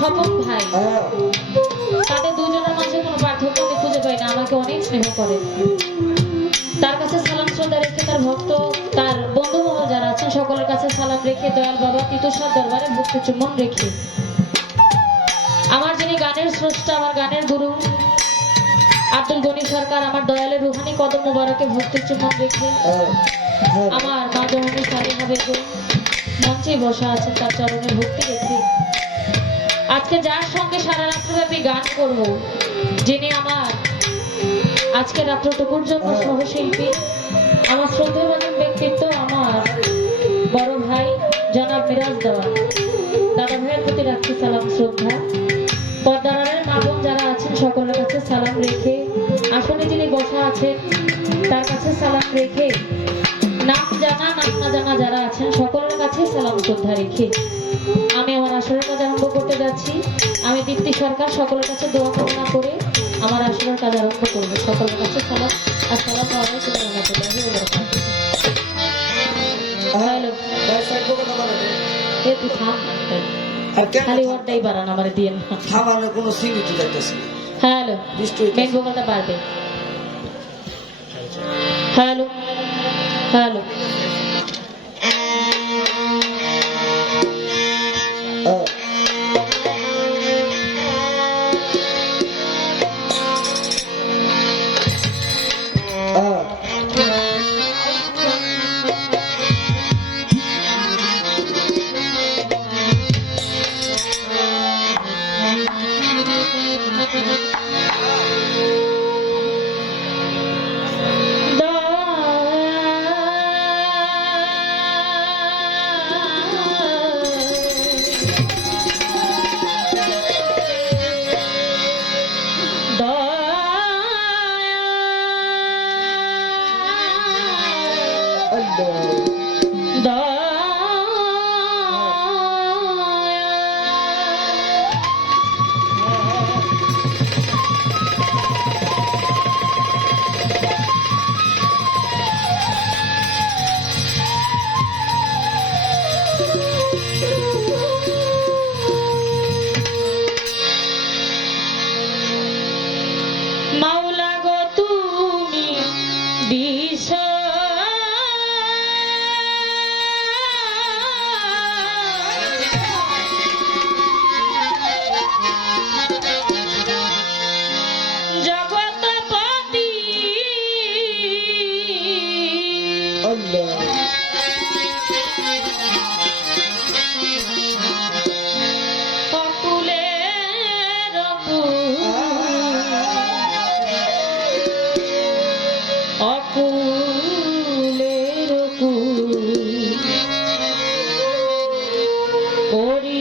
স্বপন ভাই। তাদের দুজনের মাঝে কোনো পার্থক্য আমি খুঁজে পাই না, আমাকে অনেক স্নেহ করে। তার কাছে সালাম শ্রদ্ধা রেখে তার ভক্ত, তার বন্ধু মহল যারা আছেন, সকলের কাছে সালাম রেখে দয়াল বাবা তিতুসার দরবারে ভক্তি চুম্বন রেখে। আমার যিনি গানের স্রষ্টা, আমার গানের গুরু, আব্দুল গনি সরকার, আমার দয়ালের রুহানি কদম মোবারকে ভক্তি চুম্বন রেখে। আমার মা জননী সারিহা বেগম মঞ্চে বসা আছেন, তার চরণে ভক্তি রেখে আজকে যার সঙ্গে সারা রাত্রব্যাপী গান করব, যিনি আমার আজকে রাত্রটুকুর জন্য সহশিল্পী আমার শ্রদ্ধেভাজন ব্যক্তিত্ব আমার বড় ভাই জনাব মিরাজ দেওয়া দাদা ভাইয়ের প্রতি রাখছি সালাম, শ্রদ্ধা। পর্দারের মা বোন যারা আছেন, সকলের কাছে সালাম রেখে আসলে যিনি বসা আছেন, তার কাছে সালাম রেখে, নাম জানা, নাম না জানা যারা আছেন, সকলের কাছে সালাম, শ্রদ্ধা রেখে যাচ্ছি। আমি দীপ্তি সরকার সকলের কাছে দোয়া কামনা করে আমার আসরের কাজ আরম্ভ করব। সকলের কাছে সালাম আসসালামু আলাইকুম খালি ওয়ার্ডটাই বাড়ান আমার দিয়ে না। কোনো সিঙ্গি তো যাইতেছে। হ্যালো। মেন পারবে হ্যালো। হ্যালো। Ori